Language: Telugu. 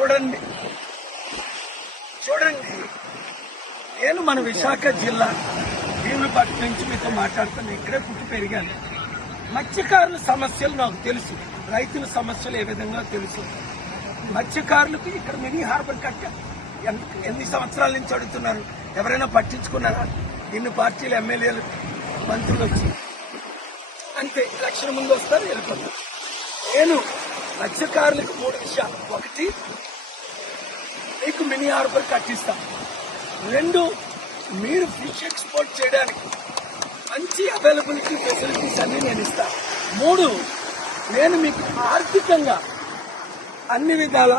చూడండి చూడండి నేను మన విశాఖ జిల్లా భీములపట్నం నుంచి మీతో మాట్లాడుతాను. ఇక్కడే పుట్టి పెరిగాను. మత్స్యకారుల సమస్యలు నాకు తెలుసు, రైతుల సమస్యలు ఏ విధంగా తెలుసు. మత్స్యకారులకు ఇక్కడ మినీ హార్బర్ కట్టారు. ఎన్ని సంవత్సరాల నుంచి అడుగుతున్నారు, ఎవరైనా పట్టించుకున్నారా? ఇన్ని పార్టీలు ఎమ్మెల్యేలు మంత్రులు వచ్చి అంతే ఎలక్షన్ ముందు వస్తారు, వెళ్ళిపోతారు. నేను మత్స్యకారులకు 3 విషయాలు: 1, మీకు మినీ హార్బర్ కట్టిస్తాం. 2, మీరు ఫిష్ ఎక్స్పోర్ట్ చేయడానికి మంచి అవైలబిలిటీ ఫెసిలిటీస్ అన్ని నేను ఇస్తాను. 3, నేను మీకు ఆర్థికంగా అన్ని విధాల